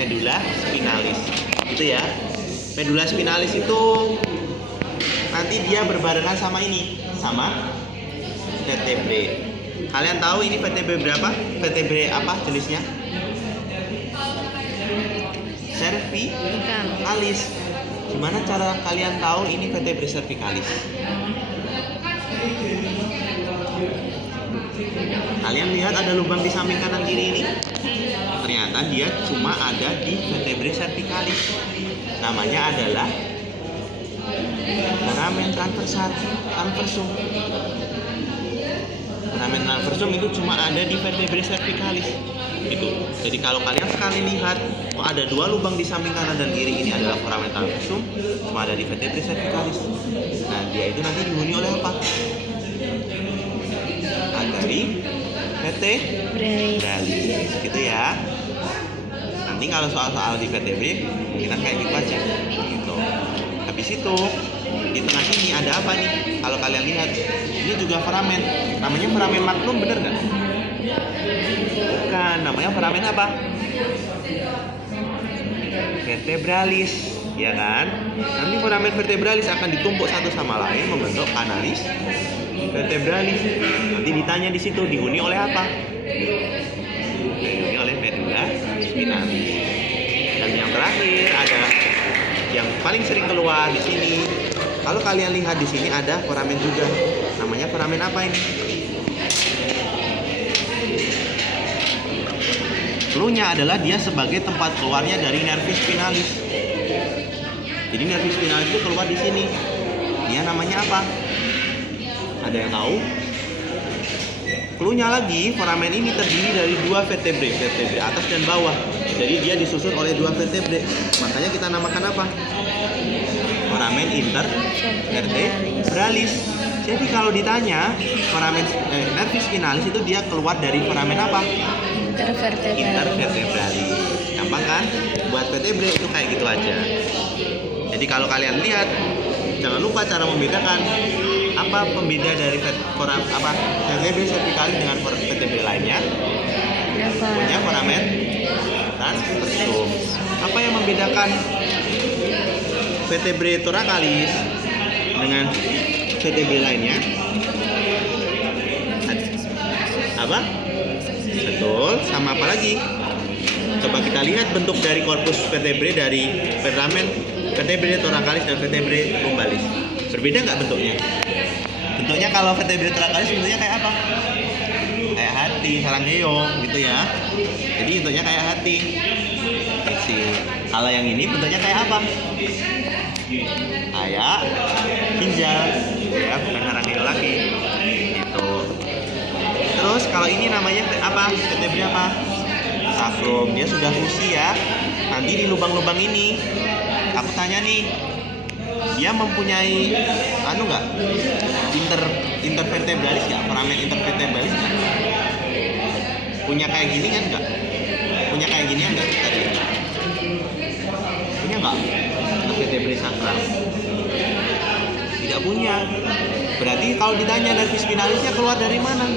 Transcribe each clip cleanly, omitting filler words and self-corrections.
medula spinalis. Itu ya. Medula spinalis itu nanti dia berbarengan sama ini, sama vertebrae. Kalian tahu ini vertebrae berapa? Vertebrae apa jenisnya? Cervicalis. Gimana cara kalian tahu ini vertebrae cervicalis? Kalian lihat ada lubang di samping kanan kiri ini? Ternyata dia cuma ada di vertebrae cervicalis. Namanya adalah foramen transversum. Foramen transversum itu cuma ada di vertebrae cervicalis. Itu. Jadi kalau kalian sekali lihat ada dua lubang di samping kanan dan kiri, ini adalah foramen transversum, cuma ada di vertebrae cervicalis. Nah, dia itu nanti dihuni oleh apa? Arteri vertebralis. Gitu ya. Nanti kalau soal-soal di vertebrae mungkin kayak gitu aja. Gitu. Habis itu di tengah sini ada apa nih? Kalau kalian lihat, ini juga foramen. Namanya foramen magnum, bener nggak? Bukan, namanya foramen apa? Vertebralis, ya kan? Nanti foramen vertebralis akan ditumpuk satu sama lain membentuk kanalis vertebralis. Nanti ditanya di situ dihuni oleh apa? Dihuni oleh medula spinalis. Dan yang terakhir ada yang paling sering keluar di sini. Kalau kalian lihat di sini ada foramen juga. Namanya foramen apa ini? Cluenya adalah dia sebagai tempat keluarnya dari nervis spinalis. Jadi nervis spinalis itu keluar di sini. Dia namanya apa? Ada yang tahu? Cluenya lagi, foramen ini terdiri dari dua vertebrae atas dan bawah. Jadi dia disusun oleh dua vertebrae. Makanya kita namakan apa? Foramen intervertebralis. Jadi kalau ditanya foramen nervis spinalis itu dia keluar dari foramen apa? Intervertebralis. Gampang kan? Buat vertebrae itu kayak gitu aja. Jadi kalau kalian lihat, jangan lupa cara membedakan apa pembeda dari vertebrae cervicalis dengan vertebrae lainnya. Punya foramen transversum. Apa yang membedakan vertebrae thoracalis dengan vertebrae lainnya? Apa? Betul, sama apa lagi? Coba kita lihat bentuk dari korpus vertebrae dari foramen vertebrae thoracalis dan vertebrae lumbalis. Berbeda nggak bentuknya? Bentuknya kalau vertebrae thoracalis bentuknya kayak apa? Kayak hati, sarang keong gitu ya. Jadi bentuknya kayak hati. Kalau yang ini bentuknya kayak apa? Kayak ginjal, ya, bukan sarang keong lagi. Gitu. Terus kalau ini namanya apa? Vertebrae apa? Sacrum. Dia sudah fusi ya. Nanti di lubang-lubang ini, aku tanya nih, dia mempunyai nggak? Intervertebralis nggak? Foramen intervertebralis nggak? Punya kayak gini kan nggak? Punya kayak ginian nggak tadi? Punya nggak? Vertebrae sakral? Tidak punya. Berarti kalau ditanya nervis spinalisnya keluar dari mana?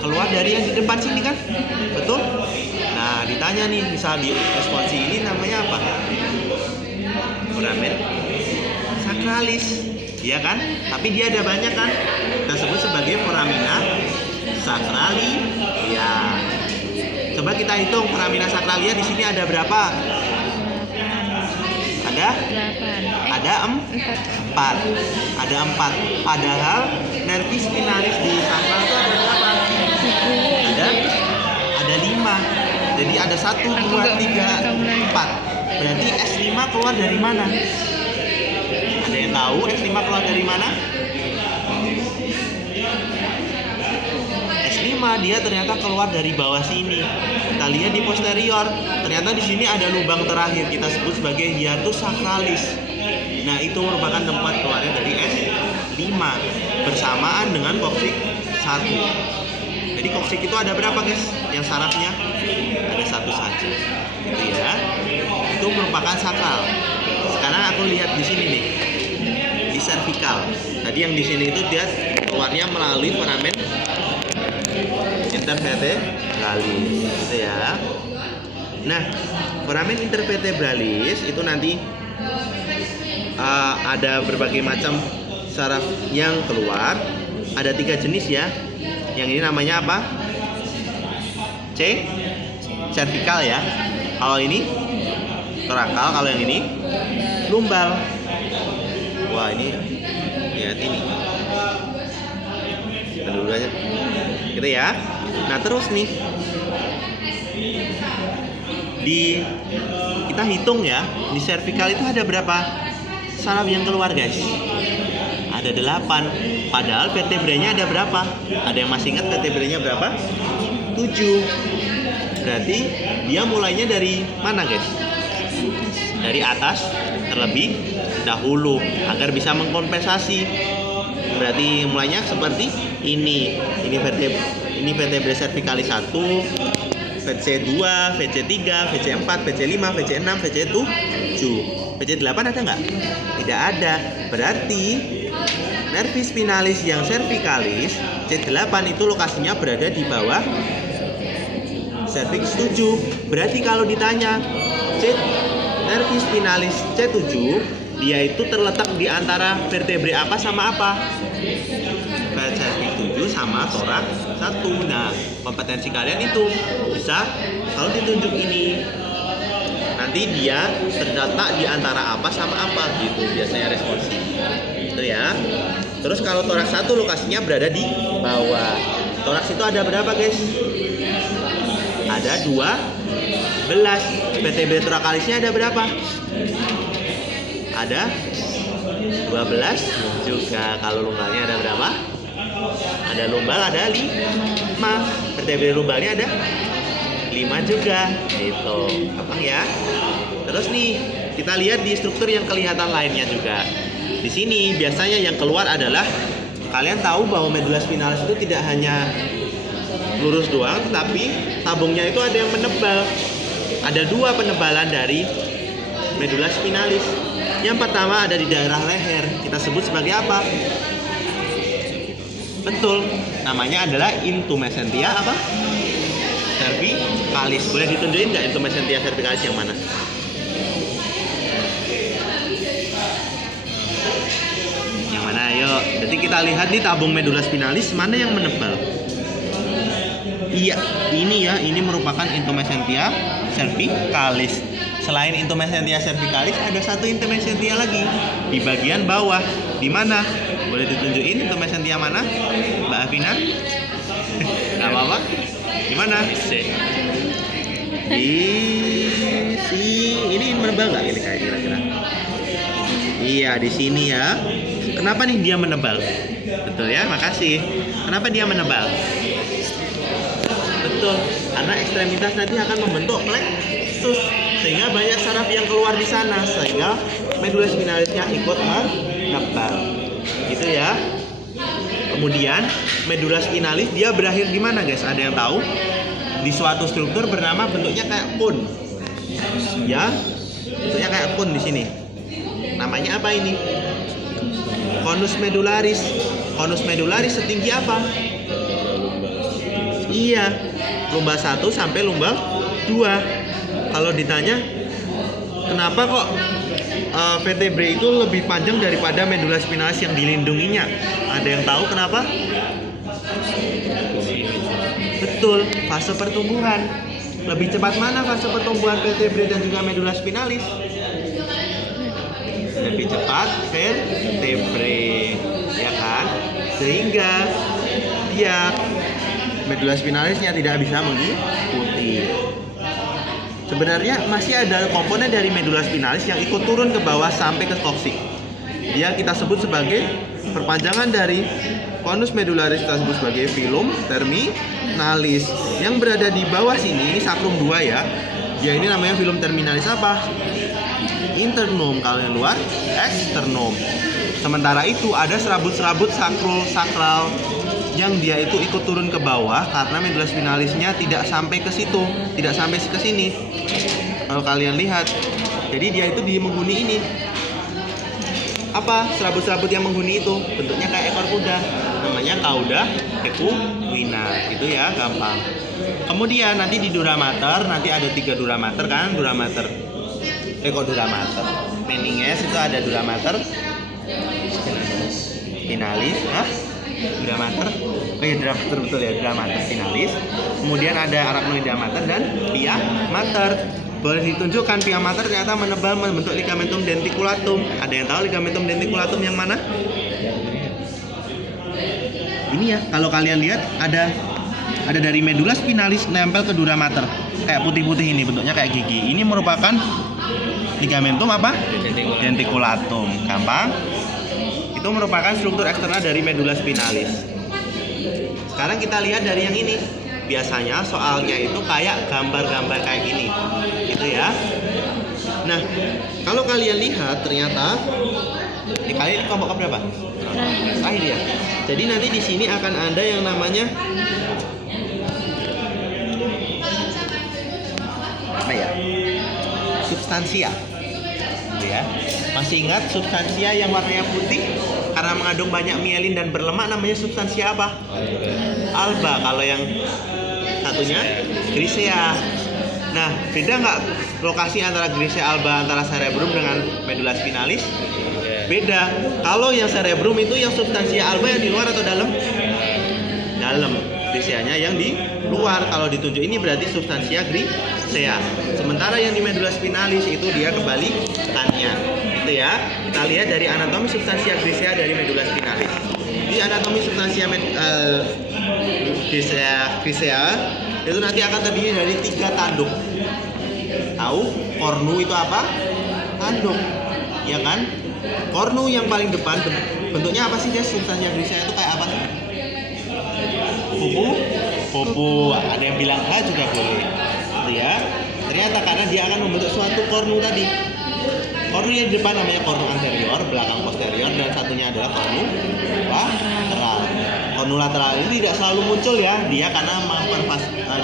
Keluar dari yang di depan sini kan? Betul? Nah, ditanya nih, misal di responsi ini namanya apa? Foramen sacralis, iya kan? Tapi dia ada banyak kan? Kita sebut sebagai foramina sacrali. Ya. Coba kita hitung foramina sacralia di sini ada berapa? Ada? 8. Ada 4. Ada 4. Padahal nervis spinalis di sacral itu ada berapa? Ada 5. Jadi ada 1, 2, 3, 4. Berarti S5 keluar dari mana? Ada yang tahu S5 keluar dari mana? S5 dia ternyata keluar dari bawah sini. Kita lihat di posterior. Ternyata di sini ada lubang terakhir kita sebut sebagai hiatus sacralis. Nah, itu merupakan tempat keluarnya dari S5 bersamaan dengan koksik 1. Jadi koksik itu ada berapa, guys? Yang sarafnya ada 1 saja. Gitu ya. Itu merupakan sakral. Sekarang aku lihat di sini nih. Di cervical. Tadi yang di sini itu dia keluarnya melalui foramen intervertebralis. Gitu ya. Nah, foramen intervertebralis itu nanti ada berbagai macam saraf yang keluar. Ada 3 jenis ya. Yang ini namanya apa? C, cervikal ya. Kalau ini torakal, kalau yang ini lumbal. Wah, ini lihat ini. Dulu aja. Gitu ya. Nah, terus nih kita hitung ya, di cervikal itu ada berapa saraf yang keluar, guys? Ada 8. Padahal vertebranya ada berapa? Ada yang masih ingat vertebranya berapa? 7. Berarti dia mulainya dari mana, guys? Dari atas terlebih dahulu agar bisa mengkompensasi. Berarti mulainya seperti ini. Ini vertebra cervicalis 1, VC2, VC3, VC4, VC5, VC6, VC7. VC8 ada nggak? Tidak ada. Berarti nervis spinalis yang cervicalis C8 itu lokasinya berada di bawah cervix 7. Berarti kalau ditanya nervis spinalis C7, dia itu terletak di antara vertebre apa sama apa? Cervix 7 sama torak 1. Nah, kompetensi kalian itu bisa kalau ditunjuk ini. Nanti dia terletak di antara apa sama apa gitu biasanya responsif. Itu ya. Terus kalau toraks 1 lokasinya berada di bawah. Toraks itu ada berapa, guys? Ada 12. Vertebrae thoracalis-nya ada berapa? Ada 12 juga. Kalau lumbalnya ada berapa? Ada lumbal, ada 5. Vertebrae lumbalnya ada 5 juga. Gitu. Gampang ya. Terus nih, kita lihat di struktur yang kelihatan lainnya juga. Di sini biasanya yang keluar adalah, kalian tahu bahwa medula spinalis itu tidak hanya lurus doang, tetapi tabungnya itu ada yang menebal. Ada 2 penebalan dari medula spinalis. Yang pertama ada di daerah leher. Kita sebut sebagai apa? Betul, namanya adalah intumescentia apa? Cervicalis. Boleh ditunjukin nggak intumescentia cervicalis yang mana? Yang mana? Ayo. Jadi kita lihat di tabung medula spinalis mana yang menebal. Iya, ini ya. Ini merupakan intumescentia cervicalis. Selain intumescentia cervicalis, ada satu intumescentia lagi di bagian bawah. Di mana? Boleh ditunjukin intumescentia mana, Mbak Afina? Gak apa-apa. Di mana? Ini menebal nggak ini kayak kira-kira? Iya, di sini ya. Kenapa nih dia menebal? Betul ya, makasih. Kenapa dia menebal? Betul, karena ekstremitas nanti akan membentuk plexus, sehingga banyak saraf yang keluar di sana, sehingga medula spinalisnya ikut menebal. Gitu ya. Kemudian medula spinalis dia berakhir di mana, guys? Ada yang tahu? Di suatu struktur bernama bentuknya kayak kun. Ya, bentuknya kayak kun di sini. Namanya apa ini? Conus medularis. Conus medularis setinggi apa? Iya, lumbal 1 sampai lumbal 2. Kalau ditanya, kenapa kok vertebrae itu lebih panjang daripada medula spinalis yang dilindunginya? Ada yang tahu kenapa? Betul, fase pertumbuhan. Lebih cepat mana fase pertumbuhan vertebrae dan juga medula spinalis? Lebih cepat vertebrae, ya kan? Sehingga dia medula spinalisnya tidak bisa mengikuti. Sebenarnya masih ada komponen dari medula spinalis yang ikut turun ke bawah sampai ke koksik. Dia kita sebut sebagai perpanjangan dari conus medularis, kita sebut sebagai filum terminalis. Yang berada di bawah sini, ini sakrum 2 ya. Dia ini namanya filum terminalis apa? Internum. Kalau yang luar, externum. Sementara itu ada serabut-serabut sakral yang dia itu ikut turun ke bawah karena medula spinalisnya tidak sampai ke situ, tidak sampai ke sini. Kalau kalian lihat, jadi dia itu di menghuni ini. Apa serabut-serabut yang menghuni itu? Bentuknya kayak ekor kuda, namanya cauda equina. Itu ya, gampang. Kemudian nanti di dura mater nanti ada 3 dura mater kan, dura mater. Kok dura mater? Meninges itu ada dura mater, spinalis, dura mater. Oh iya, dura mater betul ya, dura mater spinalis. Kemudian ada arachnoidea mater dan pia mater. Boleh ditunjukkan pia mater ternyata menebal membentuk ligamentum denticulatum. Ada yang tahu ligamentum denticulatum yang mana? Ini ya, kalau kalian lihat ada dari medula spinalis nempel ke dura mater. Kayak putih-putih ini, bentuknya kayak gigi. Ini merupakan ligamentum apa? Denticulatum. Gampang? Itu merupakan struktur eksternal dari medula spinalis. Sekarang kita lihat dari yang ini. Biasanya soalnya itu kayak gambar-gambar kayak gini. Gitu ya. Nah, kalau kalian lihat ternyata kalian kelompok berapa? Terakhir ya. Jadi nanti di sini akan ada yang namanya apa ya? Substansia. Gitu ya. Masih ingat substansia yang warnanya putih karena mengandung banyak mielin dan berlemak namanya substansia apa? Alba. Kalau yang satunya grisea. Nah, beda nggak lokasi antara grisea alba antara cerebrum dengan medula spinalis? Beda. Kalau yang cerebrum itu yang substansia alba yang di luar atau dalam? Dalam. Griseanya yang di luar. Kalau ditunjuk ini berarti substansia grisea. Sementara yang di medula spinalis itu dia kebalikannya. Itu ya. Kita lihat dari anatomi substansia grisea dari medula spinalis. Di anatomi substansia grisea itu nanti akan terdiri dari 3 tanduk. Tahu? Kornu itu apa? Tanduk. Ya kan? Kornu yang paling depan bentuknya apa sih guys? Substansia grisea itu kayak apa sih? Pupu. Ada yang bilang H juga boleh. Gitu ya. Ternyata karena dia akan membentuk suatu kornu tadi. Kornu yang di depan namanya kornu anterior, belakang posterior, dan satunya adalah kornu lateral. Kornu lateral ini tidak selalu muncul ya, dia karena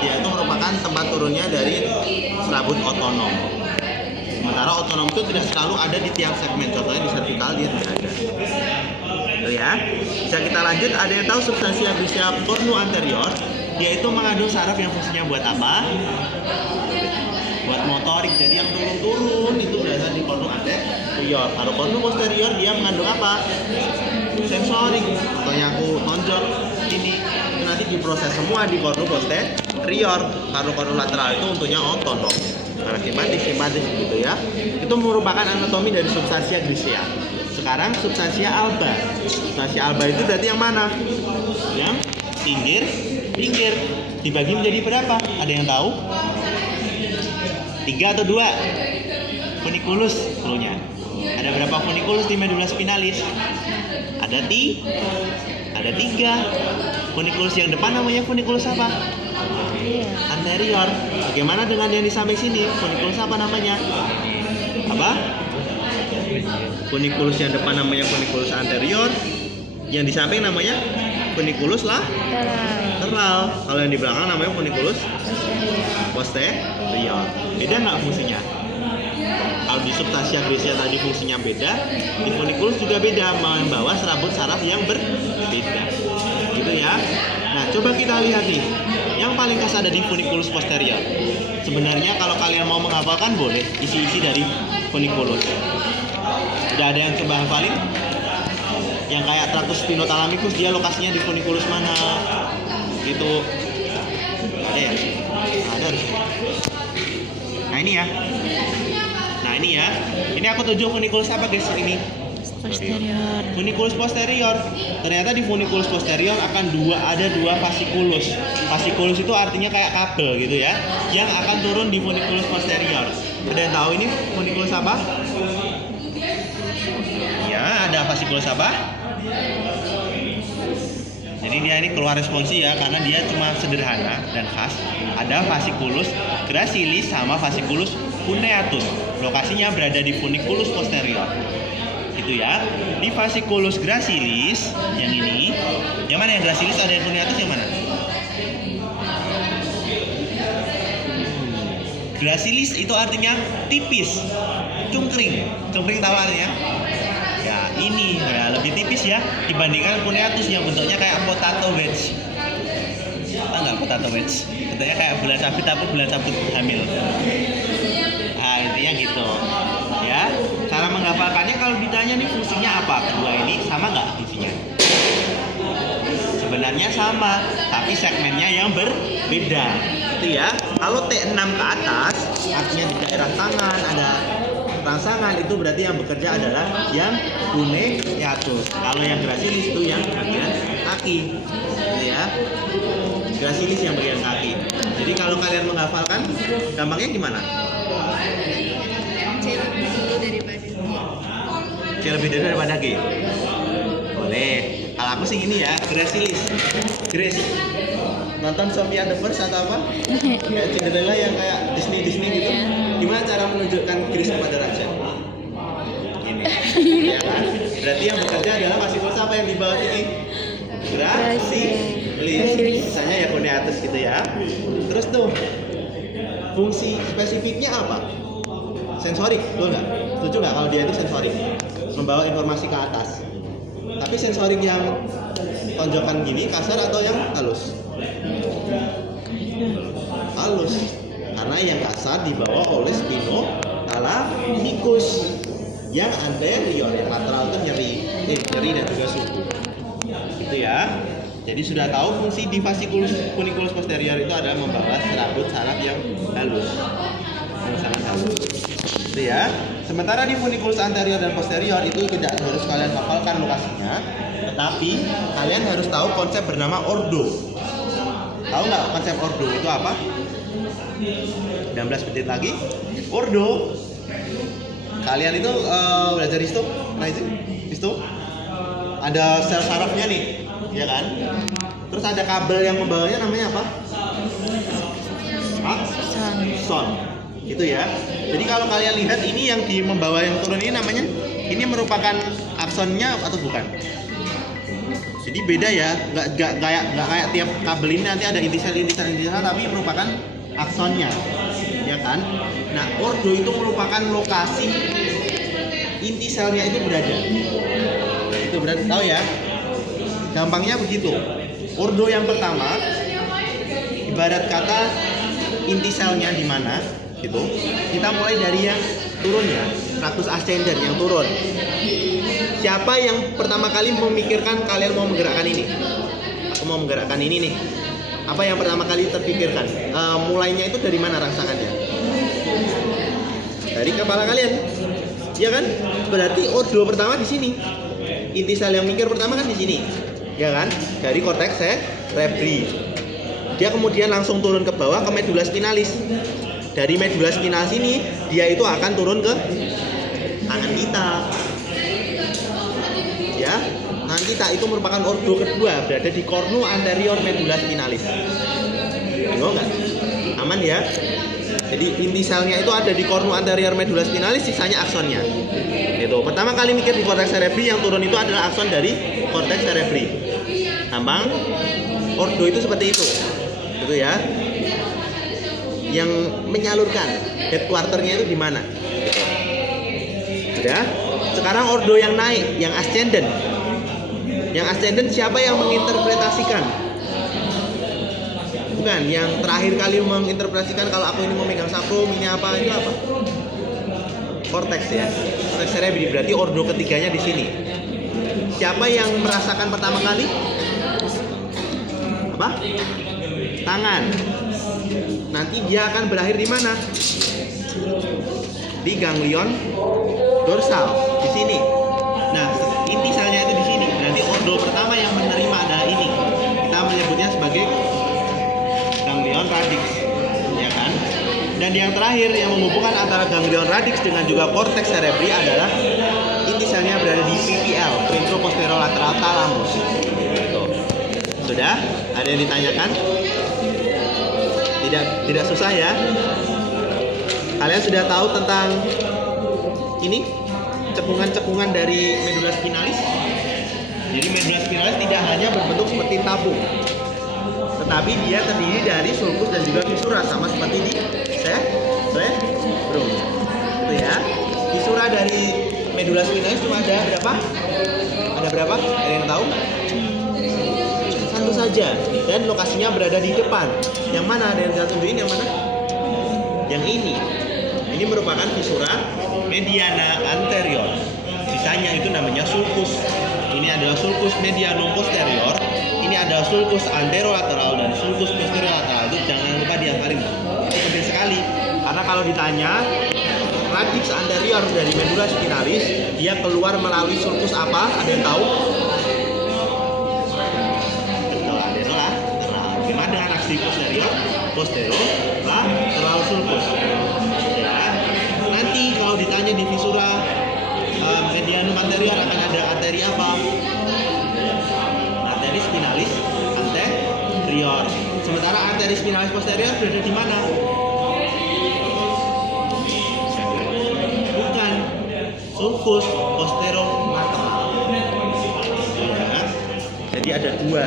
dia itu merupakan tempat turunnya dari serabut otonom. Sementara otonom itu tidak selalu ada di tiap segmen, contohnya di servikal dia tidak ada. Itu ya. Bisa kita lanjut, ada yang tahu substansia grisea kornu anterior? Dia itu mengandung saraf yang fungsinya buat apa? Buat motorik, jadi yang turun-turun itu berasal di kornu anterior. Kalau kornu posterior dia mengandung apa? Sensorik. Contohnya aku tonjok ini, itu nanti diproses semua di kornu posterior. Kalau kornu lateral itu untuknya otonom. Karena simpatis gitu ya. Itu merupakan anatomi dari substansia grisea. Sekarang substansia alba. Substansia alba itu berarti yang mana? Yang pinggir dibagi menjadi berapa? Ada yang tahu? 3 atau 2? Funiculus dulunya. Ada berapa funiculus di medula spinalis? Ada 3. Funiculus yang depan namanya funiculus apa? Anterior. Bagaimana dengan yang di samping sini? Funiculus apa namanya? Apa? Funiculus yang depan namanya funiculus anterior. Yang di samping namanya funiculus lateral. Kalau yang di belakang namanya funiculus posterior. Beda nggak fungsinya? Kalau di substansia grisea tadi fungsinya beda, di funiculus juga beda, membawa serabut saraf yang berbeda. Gitu ya. Nah, coba kita lihat nih. Yang paling khas ada di funiculus posterior. Sebenarnya kalau kalian mau menghafalkan boleh isi-isi dari funiculus. Udah ada yang coba hafalin? Yang kayak tractus spinothalamicus dia lokasinya di funiculus mana? Gitu. Ada ya? Ada harus. Nah ini ya. Ini aku tuju funiculus apa guys ini? Posterior. Funiculus posterior. Ternyata di funiculus posterior ada dua fasciculus. Fasciculus itu artinya kayak kabel gitu ya, yang akan turun di funiculus posterior. Ada yang tahu ini funiculus apa? Ya, ada fasciculus apa? Jadi dia ini keluar responsi ya, karena dia cuma sederhana dan khas. Ada fasciculus gracilis sama fasciculus cuneatus. Lokasinya berada di funiculus posterior. Gitu ya. Di fasciculus gracilis yang ini, yang mana yang gracilis, ada yang cuneatus yang mana? Gracilis itu artinya tipis, cungkring tahu artinya? Ya ini ya, lebih tipis ya dibandingkan cuneatus yang bentuknya kayak potato wedge. Tahu nggak sabut atau wedge. Bentuknya kayak bulan sabit tapi bulan sabut hamil. Nah, intinya gitu. Ya, cara menghafalkannya kalau ditanya nih fungsinya apa? Kedua ini sama nggak fungsinya? Sebenarnya sama, tapi segmennya yang berbeda. Itu ya. Kalau T6 ke atas, artinya di daerah tangan ada rangsangan, itu berarti yang bekerja adalah yang gune hiatus. Kalau yang gracilis itu yang bagian kaki. Gitu ya. Gracilis yang bagian kaki. Jadi kalau kalian menghafalkan, gampangnya gimana? C lebih dulu daripada G. C lebih dulu daripada G. Boleh. Kalau aku sih gini ya, gracilis. Grace. Nonton Sophia the First atau apa? Kayak Cinderella yang kayak Disney gitu. Gimana cara menunjukkan Grace kepada raja? Gini. Ya kan? Berarti yang bekerja adalah fasikulas apa yang di bawah ini? Gracilis. Misalnya ya coniatus gitu ya. Terus tuh fungsi spesifiknya apa? Sensorik, betul nggak? Setuju nggak kalau dia itu sensorik, membawa informasi ke atas? Tapi sensorik yang tonjokan gini kasar atau yang halus? Halus, karena yang kasar dibawa oleh spinothalamikus, yang anterior, yang lateral itu nyeri dan juga suku. Gitu ya. Jadi sudah tahu fungsi di fasciculus funiculus posterior itu adalah membawa serabut saraf yang halus. Sangat halus. Gitu ya. Sementara di funiculus anterior dan posterior itu tidak harus kalian hafalkan lokasinya, tetapi kalian harus tahu konsep bernama ordo. Tahu nggak konsep ordo itu apa? 16 menit lagi. Ordo. Kalian itu belajar histo? Nah itu histo. Ada sel sarafnya nih, ya kan? Terus ada kabel yang membawanya namanya apa? Son. Gitu ya. Jadi kalau kalian lihat ini yang di membawa yang turun ini namanya, ini merupakan aksonnya atau bukan? Jadi beda ya, nggak kayak tiap kabel ini nanti ada intisel, tapi merupakan aksonnya, ya kan? Nah, ordo itu merupakan lokasi inti selnya itu berada. Itu berarti tahu ya? Gampangnya begitu. Ordo yang pertama, ibarat kata inti selnya di mana? Gitu. Kita mulai dari yang turun ya, tractus ascendens yang turun. Siapa yang pertama kali memikirkan kalian mau menggerakkan ini? Aku mau menggerakkan ini nih. Apa yang pertama kali terpikirkan? Mulainya itu dari mana rangsangannya? Dari kepala kalian, ya kan? Berarti ordo pertama di sini. Inti sel yang mikir pertama kan di sini, ya kan? Dari korteks cerebri. Dia kemudian langsung turun ke bawah ke medula spinalis. Dari medula spinalis ini dia itu akan turun ke tangan kita, ya. Tangan kita itu merupakan ordo kedua, berada di cornu anterior medula spinalis. Bingung nggak? Aman ya? Jadi inti selnya itu ada di cornu anterior medula spinalis, sisanya aksonnya. Itu. Pertama kali mikir di korteks cerebri, yang turun itu adalah akson dari korteks cerebri. Gampang? Ordo itu seperti itu. Gitu ya. Yang menyalurkan headquarternya itu di mana? Udah. Sekarang ordo yang naik, yang ascendant. Yang ascendant siapa yang menginterpretasikan? Bukan, yang terakhir kali menginterpretasikan kalau aku ini memegang sakrum, ini apa, itu apa? Korteks ya. Korteks cerebri, berarti ordo ketiganya di sini. Siapa yang merasakan pertama kali? Apa? Tangan. Nanti dia akan berakhir di mana? Di ganglion dorsal, di sini. Nah, inti selnya itu di sini. Berarti ordo pertama yang menerima adalah ini. Kita menyebutnya sebagai ganglion radix, ya kan? Dan yang terakhir yang menghubungkan antara ganglion radix dengan juga korteks cerebri adalah inti selnya berada di VPL, ventroposterolateral thalamus. Tuh. Sudah? Ada yang ditanyakan? Tidak susah ya. Kalian sudah tahu tentang ini cekungan-cekungan dari medula spinalis. Jadi medula spinalis tidak hanya berbentuk seperti tabung, tetapi dia terdiri dari sulcus dan juga visura, sama seperti di cerebrum. Gitu ya. Visura dari medula spinalis cuma ada berapa? Ada berapa? Ada yang tahu? Satu saja. saja dan lokasinya berada di depan. Yang mana? Ada yang saya tunjukin yang mana? Yang ini. Ini merupakan visura mediana anterior. Sisanya itu namanya sulcus. Ini adalah sulcus medianum posterior. Ini adalah sulcus anterolateral dan sulcus posterolateral. Itu jangan lupa dihafalin. Itu penting sekali. Karena kalau ditanya radix anterior dari medula spinalis, dia keluar melalui sulcus apa? Ada yang tahu? Betul, aderola. Bagaimana dengan aksi posterior? Posterior, lateral sulcus. Ya. Nanti kalau ditanya di visura medianum anterior akan ada arteri apa? Arteri spinalis anterior. Sementara arteri spinalis posterior berada di mana? Bukan, sulcus posterolateral. Ya. Jadi ada dua,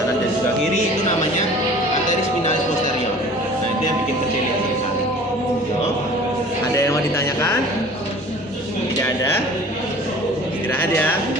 kanan dan sebelah kiri, itu namanya arteri spinalis posterior. Nah itu yang bikin kecil ya sekali. Ada yang mau ditanyakan? Tidak ada? Istirahat ya.